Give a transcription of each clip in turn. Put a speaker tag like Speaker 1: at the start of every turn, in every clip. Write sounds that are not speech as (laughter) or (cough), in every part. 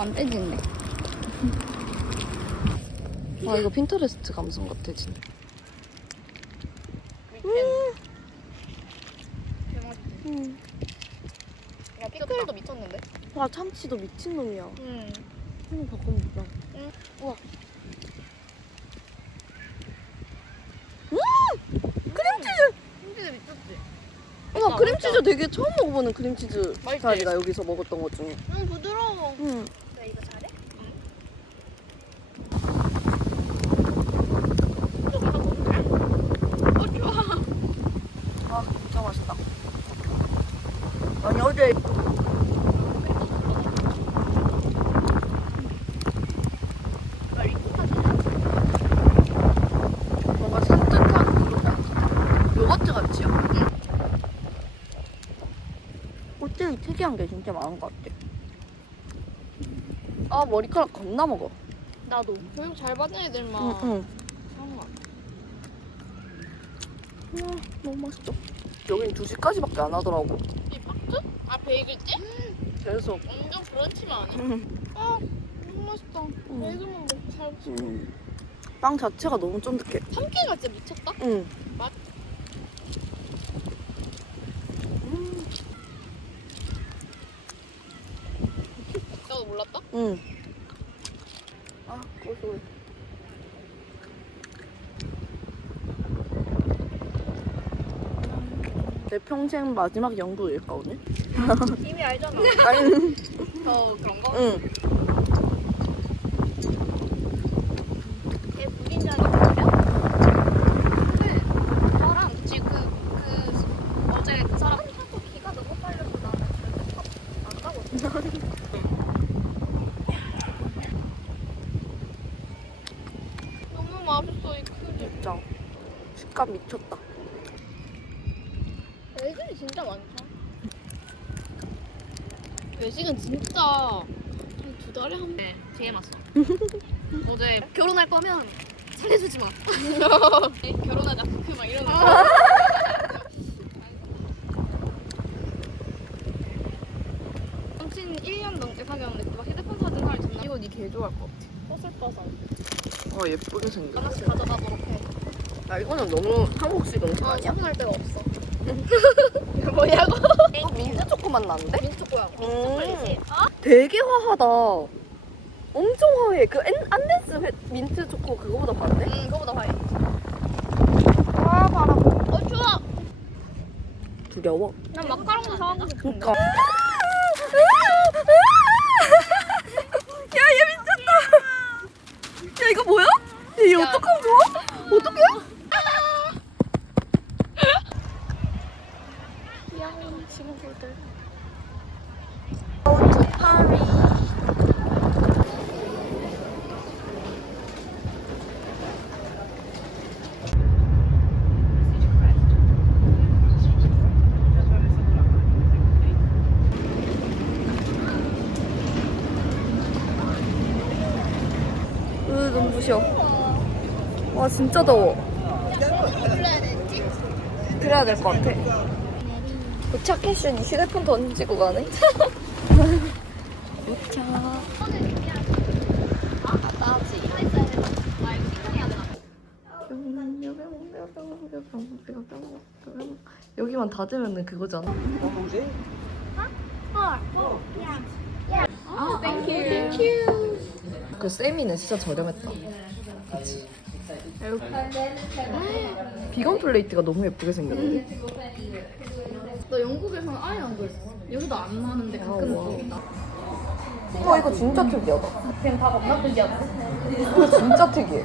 Speaker 1: 안 떼지네.
Speaker 2: 와 이거 핀터레스트 감성 같아 진짜.
Speaker 1: 야 피클도 미쳤는데?
Speaker 2: 와 참치도 미친 놈이야.
Speaker 1: 응.
Speaker 2: 한번 바꿔보자.
Speaker 1: 응. 우와.
Speaker 2: 크림치즈.
Speaker 1: 힘들게 미쳤지?
Speaker 2: 와 크림치즈 되게 처음 먹어보는 크림치즈
Speaker 1: 맛있지?
Speaker 2: 자리가 여기서 먹었던 것 중에.
Speaker 1: 응 부드러워.
Speaker 2: 응.
Speaker 1: 나 이거 잘해?
Speaker 2: 아 진짜 맛있다. 아니 어제 뭔가 산뜻한 그런 요거트 같지요? 꼴등이 특이한 게 진짜 많은 것 같아. 아 머리카락 겁나 먹어.
Speaker 1: 나도. 교육 잘 받은 애들만.
Speaker 2: 응, 응.
Speaker 1: 하는 거 같아.
Speaker 2: 와, 너무 맛있어. 여긴 2시까지밖에 안 하더라고.
Speaker 1: 이 박스? 아 베이글집?
Speaker 2: 그래서
Speaker 1: 완전 브런치만 아니야?
Speaker 2: 음,
Speaker 1: 아 너무 맛있다. 베이글만 먹고 살고 싶어.
Speaker 2: 음. 빵 자체가 너무 쫀득해.
Speaker 1: 참깨가 진짜 미쳤다.
Speaker 2: 응.
Speaker 1: 맛. 나도 몰랐다.
Speaker 2: 응. 아, 고소해. 내 평생 마지막 연구일까 오늘?
Speaker 1: 이미 알잖아. 저 그런 거?
Speaker 2: 응.
Speaker 1: 걔 불인자리 말이야? 근데 저랑 그치 그, 그 어제 그 사람 타고 기가 너무 빨려서 나는 안 가거든. 너무 맛있어 이 크림.
Speaker 2: 진짜. 식감 미쳤다.
Speaker 1: 외식이 진짜 많다. 외식은 진짜 한 한 번. 네, DM 왔어. 어제 결혼할 거면 잘해주지 마. (laughs) 네, 결혼하자 그막 이러는 거. 남친 1년 넘게 사귀었는데 막 휴대폰 사진 하나 줬나? 이거 니개 좋아할 것 같아. 뽀슬뽀슬.
Speaker 2: 와, 예쁘게 생겼어.
Speaker 1: 하나씩 가져가도록 해.
Speaker 2: 야, 이거는 너무 한국식은
Speaker 1: 아,
Speaker 2: 아니야?
Speaker 1: 소분할 데가 없어. (laughs) 뭐냐고?
Speaker 2: 어, 민트 초코 맛 나는데?
Speaker 1: 민초코야.
Speaker 2: 음. 되게 화하다. 엄청 화해. 그 엔, 안데스 회- 민트 초코 그거보다 다른데?
Speaker 1: 응, 그거보다 화해. 아, 바람. 어, 추워.
Speaker 2: 두려워.
Speaker 1: 난 마카롱도 사고 싶은데.
Speaker 2: 그니까. 야, 얘 미쳤다. 야, 이거 뭐야? 야, 얘
Speaker 1: 야.
Speaker 2: 어떡하면 좋아? 어떡해?
Speaker 1: 귀여운 친구들.
Speaker 2: 으, 너무 부셔. 와, 진짜 더워. 그래야 될 것 같아. 도착 캐션이 휴대폰 던지고 가네. 도착. (laughs) 여기만 닫으면 그거잖아.
Speaker 1: 아, 땡큐. 땡큐.
Speaker 2: 그 세미는 진짜 저렴했다. 그치. 비건 플레이트가 너무 예쁘게 생겼는데?
Speaker 1: 너 영국에서는 아예 안 그랬어. 여기도 안 나는데 가끔
Speaker 2: 와.
Speaker 1: 보인다.
Speaker 2: 와 이거 진짜 특이하다.
Speaker 1: 그냥 다 겁나 특이하다.
Speaker 2: 이거 진짜 특이해.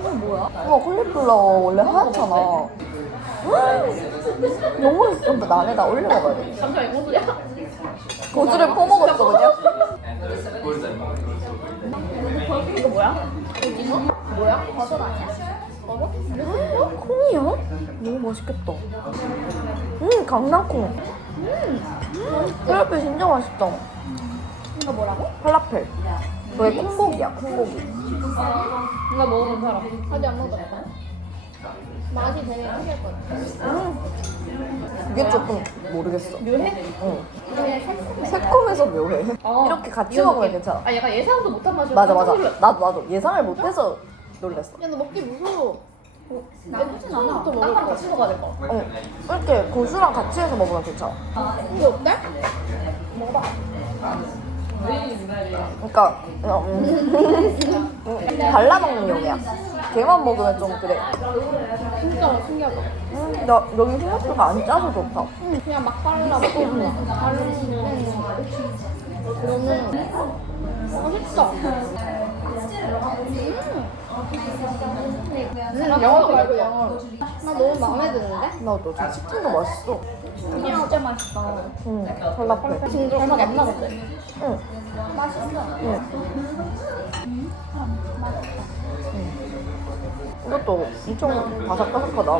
Speaker 2: 이거 뭐야? 와 콜리플라워 원래 하얗잖아. 너무 맛있어. 근데 나 안에다 올려 먹어야 돼.
Speaker 1: 잠시만, 이거 소리야?
Speaker 2: 고수를 퍼먹었어 그냥.
Speaker 1: 뭐야? 오징어? 뭐야? 버섯 아니야? 버섯?
Speaker 2: 콩이야? 너무 맛있겠다. 음 강낭콩. 음 팔라펠 진짜 맛있다.
Speaker 1: 이거 뭐라고?
Speaker 2: 팔라펠. 너의 콩고기야 콩고기.
Speaker 1: 이거 먹어본 사람. 아직 안 먹어봤다. 맛이 되게 특이할 것 같아.
Speaker 2: 음. 그게 조금 모르겠어.
Speaker 1: 묘해? 새콤해.
Speaker 2: 새콤해서 묘해.
Speaker 1: 어,
Speaker 2: 이렇게 같이
Speaker 1: 이런
Speaker 2: 먹으면
Speaker 1: 느낌.
Speaker 2: 괜찮아.
Speaker 1: 아, 약간 예상도 못한 맛이야.
Speaker 2: 맞아 맞아. 나도 나도 예상을 못해서 놀랬어.
Speaker 1: 야, 너 먹기 무서워. 나쁘진 않아. 나랑 같이 먹어야 될 거.
Speaker 2: 어. 이렇게 고수랑 같이 해서 먹으면 괜찮아.
Speaker 1: 이거 어때? 먹어봐.
Speaker 2: 그러니까 그냥, 음. 음, 발라 먹는 용이야. 걔만 먹으면 좀 그래.
Speaker 1: 진짜 신기하다.
Speaker 2: 음, 나 여기 생각보다 안 짜서 좋다.
Speaker 1: 응, 그냥 막 발라 먹으면 바르는 그러면 맛있다. 음, 영어 말고 영어. 나 너무 마음에 드는데?
Speaker 2: 나도 저 치킨도 맛있어.
Speaker 1: 이게 진짜 맛있다.
Speaker 2: 응, falafel.
Speaker 1: 진짜 얼마 안 나갔대.
Speaker 2: 응,
Speaker 1: 맛있어.
Speaker 2: 응. 이것도 엄청 바삭바삭하다.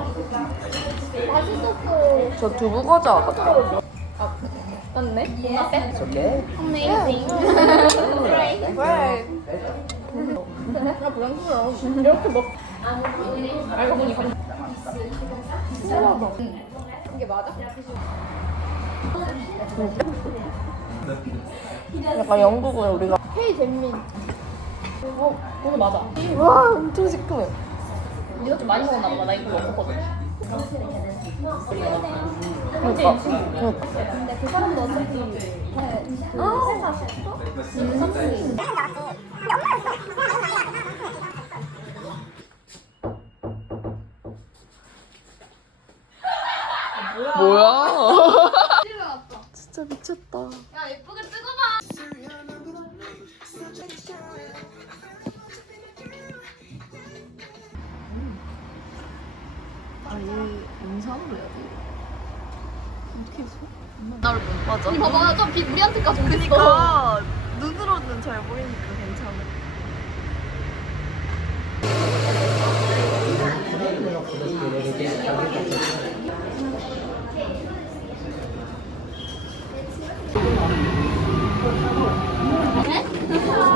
Speaker 1: 맛있었어.
Speaker 2: 저 두부 과자 같아.
Speaker 1: 아, 맞네? Amazing. Great.
Speaker 2: 왜?
Speaker 1: 나 부담스러워. 이렇게 먹. 알고 보니까. 이게 맞아?
Speaker 2: 약간 영국은 우리가
Speaker 1: 헤이 잼민. 어, 이거 맞아.
Speaker 2: 와 엄청 시큼해.
Speaker 1: 네가 좀 많이 먹었나 보다. 나 이거 먹었거든.
Speaker 2: 그러니까. 응.
Speaker 1: 근데 그 사람도 어차피 아,
Speaker 2: 뭐야? (laughs) 진짜 미쳤다.
Speaker 1: 야 예쁘게 찍
Speaker 2: 했어?
Speaker 1: 나를
Speaker 2: 맞아.
Speaker 1: 아니 봐봐 저빛 우리한테까지 오겠어.
Speaker 2: 그러니까 눈으로는 잘 보이니까 괜찮아.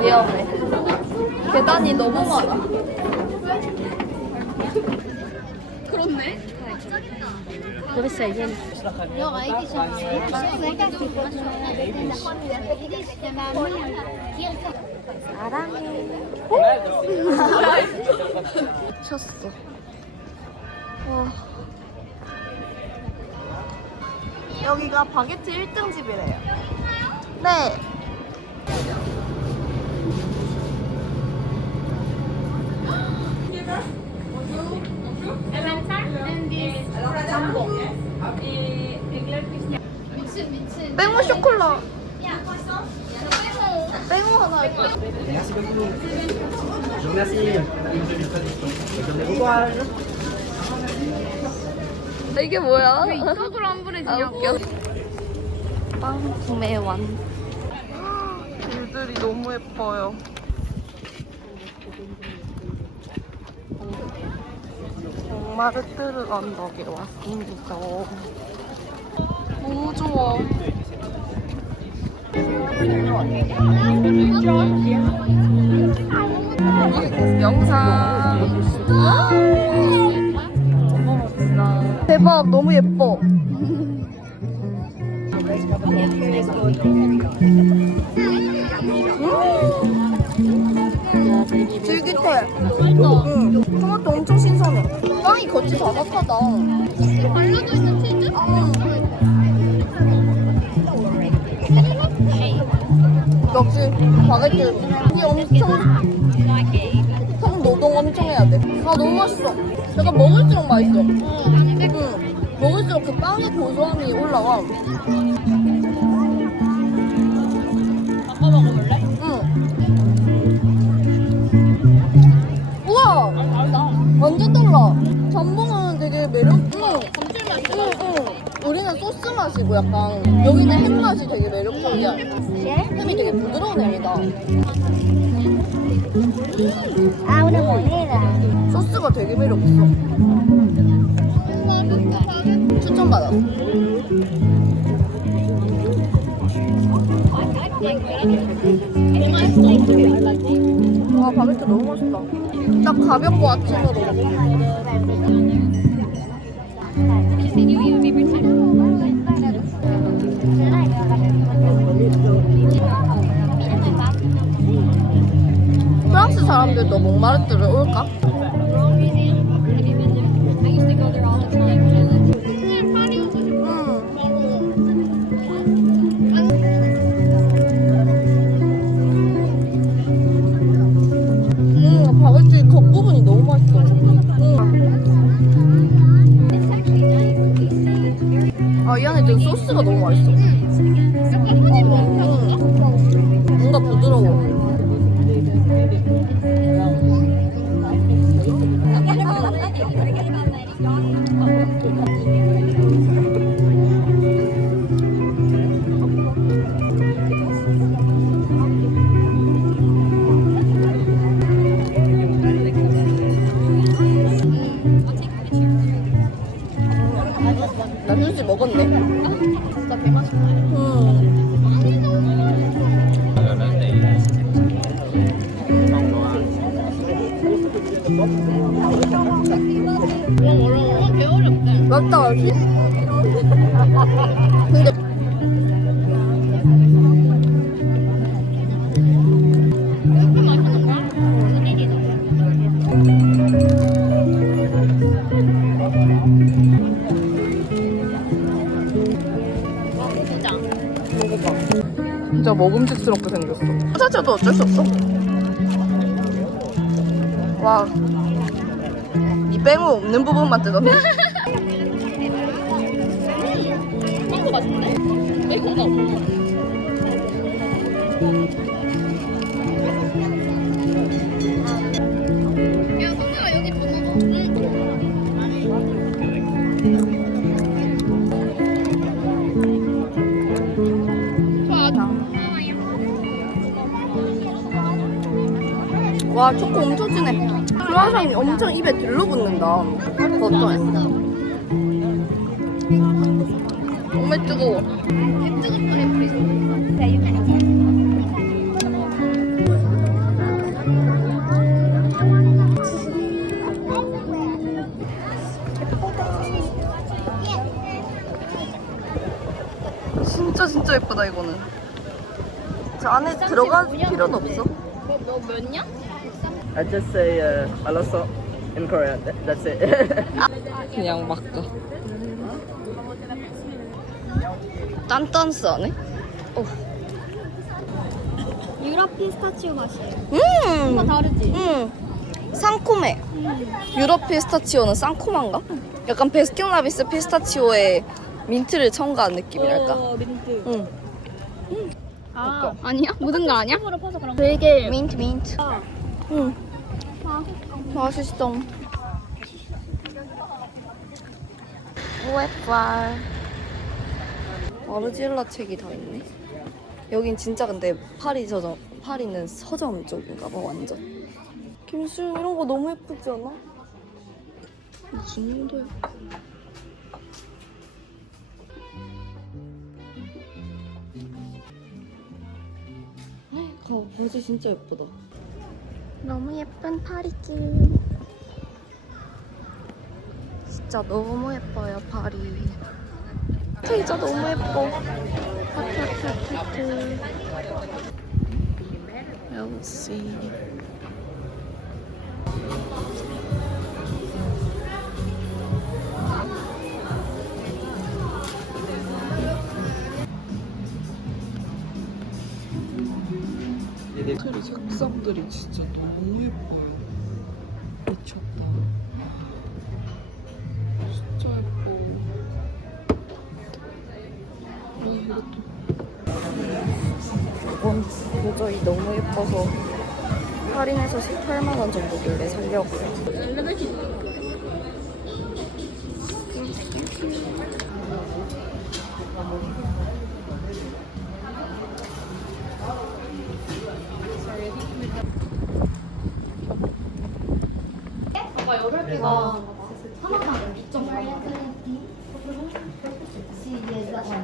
Speaker 2: 위험해. 계단이 너무 많아.
Speaker 1: 그렇네.
Speaker 3: Leur aide
Speaker 2: 미쳤어. 와. 여기가 바게트 1등 집이래요. 네.
Speaker 1: 미친 미친.
Speaker 2: 뺑모 쇼콜라. 뺑모 하나?
Speaker 4: Merci beaucoup. Je vous remercie. Bon courage.
Speaker 2: 이게 뭐야?
Speaker 1: 이쪽으로 한 분에
Speaker 2: 아, 웃겨. 빵 구매 완. 귤들이 너무 예뻐요. 몽마르트르 언덕에 왔습니다. 너무 좋아. 영상. 대박, 너무 예뻐. 쫄깃해. 응. 토마토 엄청 신선해. 빵이 겉이 바삭하다.
Speaker 1: 발라져 있는 치즈?
Speaker 2: 역시 바게트. 이 엄청 형 노동 엄청 해야 돼. 아 너무 맛있어. 내가 먹을수록 맛있어. 응. 먹을수록 그 빵의 고소함이 올라와.
Speaker 1: 바꿔 먹어볼래?
Speaker 2: 응. 우와. 완전 달라. 소스 맛이고 약간 여기는 햄 맛이 되게 매력적이야. 햄이 되게 부드러운 햄이다. 소스가 되게 매력 있어.
Speaker 1: 뭔가
Speaker 2: 추천 받았어. 와 바게트 너무 맛있다. 딱 가볍고 아침으로. 프랑스 사람들도 몽마르트를 올까? 음, 바게트 겉부분이 너무 맛있어. 음. 아, 이 안에 든 소스가 너무 맛있어. 음. Gracias. 먹음직스럽게 생겼어. 자체도 어쩔 수 없어. 와. 이 뺑우 없는 부분만 뜯었네. (laughs) 와, 초코 엄청 진해. 크루아상이 엄청 입에 들러붙는다. 어떠해? 정말 뜨거워. 진짜 진짜 예쁘다 이거는. 저 안에 들어갈 필요는 없어.
Speaker 1: 너몇 년?
Speaker 4: I just say uh, aloso in Korean. That- That's it. (laughs)
Speaker 2: 그냥 막 가. 딴딴스하네.
Speaker 1: 유럽 피스타치오 맛이에요.
Speaker 2: 음.
Speaker 1: 다르지?
Speaker 2: 음. 상콤해. 유럽 피스타치오는 상콤한가? 약간 베스킨라빈스 피스타치오에 민트를 첨가한 느낌이랄까.
Speaker 1: 어, 민트.
Speaker 2: 응.
Speaker 1: 아, 아니야? 묻은 거 아니야? 되게
Speaker 2: 민트 민트. 응. 맛있어. 우에빨. 아르지엘라 책이 다 있네. 여긴 진짜 근데 파리 저점, 파리는 서점 쪽인가 봐 완전. 김수영 이런 거 너무 예쁘지 않아? 무슨 정도야? 가 바지 진짜 예쁘다. 너무 예쁜 파리길. 진짜 너무 예뻐요 파리. 진짜 너무 예뻐. 하트 하트 하트 하트. 역시.
Speaker 3: 호텔의 색상들이 진짜 너무 예뻐요. 미쳤다. 진짜 예뻐. 와, 이것도.
Speaker 2: 이건 도저히 너무 예뻐서 할인해서 18만 원 정도길래 살려고요.
Speaker 1: 아 여덟 개가 하나당 2.8.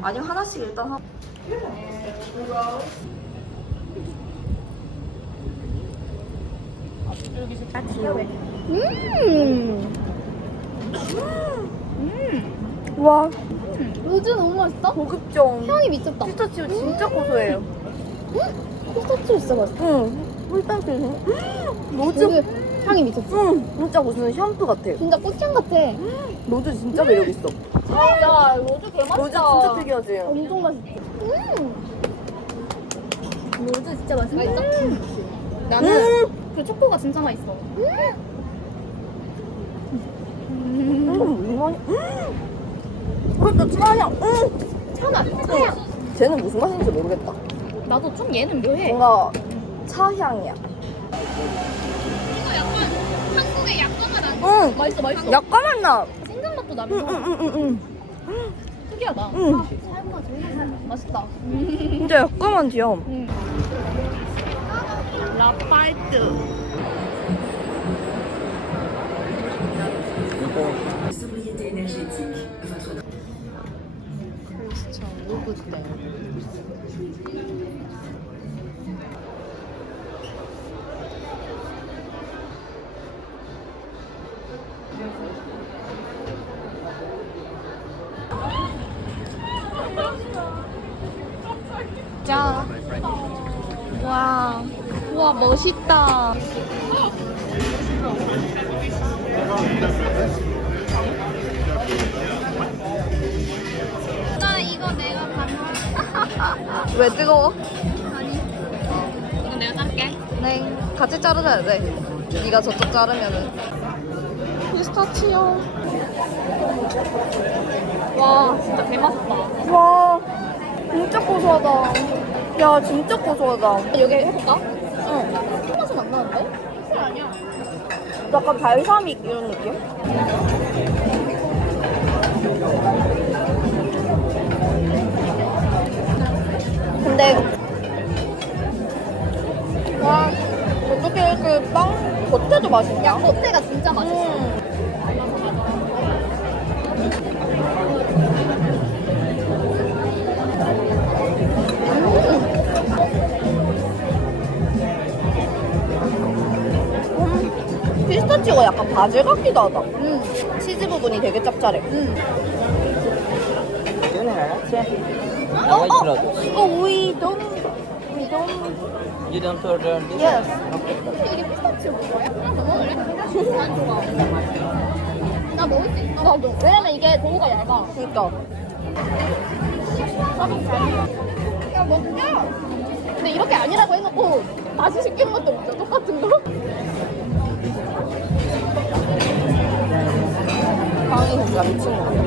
Speaker 2: 아니면 하나씩 일단 하. 와
Speaker 1: 로즈 너무 맛있어?
Speaker 2: 고급종.
Speaker 1: 향이 미쳤다.
Speaker 2: 피스타치오 진짜 고소해요.
Speaker 1: 피스타치오 진짜 맛있어.
Speaker 2: 응. 피스타치오. 로즈.
Speaker 1: 로즈 향이 미쳤어.
Speaker 2: 응. 진짜 무슨 샴푸 같아.
Speaker 1: 진짜 꽃향 같아.
Speaker 2: 로즈 진짜 매력 있어.
Speaker 1: 야 로즈 개 맛있다.
Speaker 2: 로즈 진짜 특이하지.
Speaker 1: 엄청 맛있어. 로즈 진짜 맛있어. 맛있어? 나는 그 초코가 진짜 맛있어.
Speaker 2: 이건 무슨 맛이? 그것도 차향. 응.
Speaker 1: 차맛, 차향.
Speaker 2: 쟤는 무슨 맛인지 모르겠다.
Speaker 1: 나도 좀 얘는 묘해.
Speaker 2: 뭔가 차향이야. 응.
Speaker 1: 맛있어, 맛있어.
Speaker 2: 약과맛 나.
Speaker 1: 생강맛도 나면서
Speaker 2: 응응응응.
Speaker 1: 특이하다.
Speaker 2: 응.
Speaker 1: 맛있다.
Speaker 2: 진짜 지요.
Speaker 1: 응.
Speaker 2: 라파이트.
Speaker 3: 크리스찬 로브때.
Speaker 1: 자. 멋있다. 나 이거 내가 가져. (laughs)
Speaker 2: 왜 뜨거워?
Speaker 1: 아니. 이거 내가 자를게.
Speaker 2: 네. 같이 자르셔야 돼. 네가 저쪽 자르면은.
Speaker 3: 피스타치오.
Speaker 1: 와, 진짜 개맛있다.
Speaker 2: 와. 진짜 고소하다. 야 진짜 고소하다.
Speaker 1: 여기 해볼까?
Speaker 2: 응.
Speaker 1: 술 맛은 안 나는데? 술 아니야.
Speaker 2: 약간 발사믹 이런 느낌? 근데 와 어떻게 이렇게 빵 겉에도 맛있냐?
Speaker 1: 겉에가 진짜 맛있어.
Speaker 2: 음. 피스타치오가 약간 바질 같기도 하다.
Speaker 1: 음.
Speaker 2: 치즈 부분이 되게 짭짤해.
Speaker 1: 음.
Speaker 2: 어, 어,
Speaker 5: products.
Speaker 2: 어, we don't, we don't,
Speaker 5: You don't order this?
Speaker 2: yes.
Speaker 1: 이게 피스타치오 그거야? 하나 더 먹을래? 난 좋아. 나 먹을 수 있어. 나도. 왜냐면 이게 도우가 얇아.
Speaker 2: 그니까.
Speaker 1: 야, 먹게. 근데 이렇게 아니라고 해놓고 다시 시킨 것도 없죠. 똑같은 거.
Speaker 2: 빵이 진짜 미친 것 같아.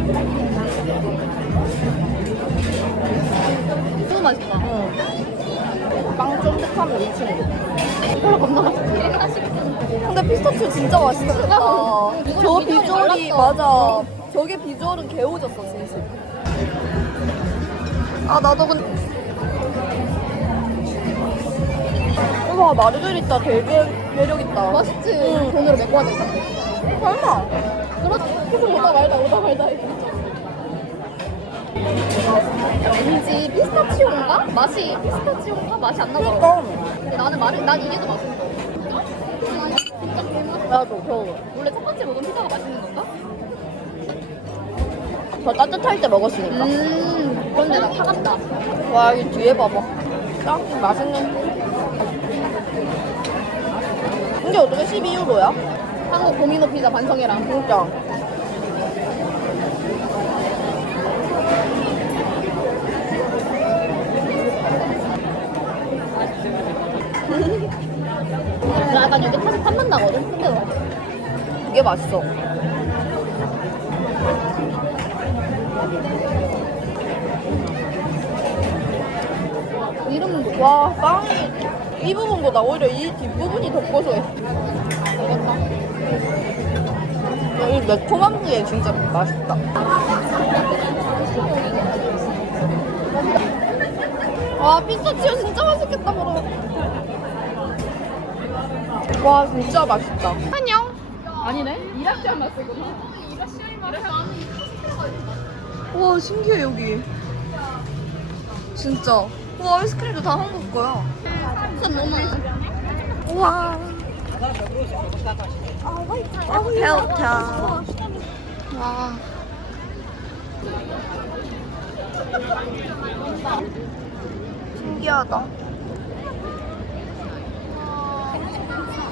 Speaker 1: 너무 맛있다.
Speaker 2: 응. 빵 쫀득함 미친 거.
Speaker 1: 이걸로 겁나 맛있어.
Speaker 2: 근데 피스타치오 진짜 맛있겠다. 저
Speaker 1: 비주얼이.
Speaker 2: 맞아. 저게 비주얼은 개오졌어 진심. 아 나도 근데 와 마르게리따 되게 매력 있다.
Speaker 1: 맛있지?
Speaker 2: 응.
Speaker 1: 돈으로 메꿔야 될 텐데.
Speaker 2: 설마?
Speaker 1: 그렇지. 계속 오다 말다 오다 말다 해. 왠지 피스타치오인가? 맛이 피스타치오인가? 맛이 안 나더라고. 근데 나는 마르, 난 이게 더 맛있는 거 진짜 개맛.
Speaker 2: 나도 겨우
Speaker 1: 원래 첫 번째 먹은 피자가 맛있는 건가?
Speaker 2: 더 따뜻할 때 먹었으니까.
Speaker 1: 음, 그런데 나 차갑다.
Speaker 2: 와, 이 뒤에 봐봐. 짱 맛있는. 이게 어떻게 12유로야?
Speaker 1: 한국 도미노 피자 반성이랑.
Speaker 2: 진짜.
Speaker 1: 약간 여기 타서 탐만 나거든? 근데 왜?
Speaker 2: 이게 맛있어.
Speaker 1: 뭐야?
Speaker 2: 와, 빵이 이 부분보다 오히려 이 뒷부분이 더 고소해.
Speaker 1: 알겠다.
Speaker 2: 이 매콤한 게 진짜 맛있다. 와, 피스타치오 진짜 맛있겠다, 그럼. 와, 진짜 맛있다.
Speaker 1: 안녕. 아니네? 이라시아 맛이구나. 이라시아 맛.
Speaker 2: 와, 신기해, 여기. 진짜. 와 아이스크림도 다 한국 거야. 진짜 너무. 우와. 헬타. 와. 신기하다. 예뻐.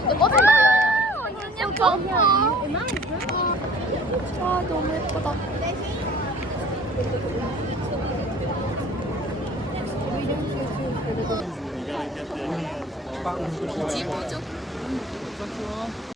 Speaker 2: 와 너무 예쁘다.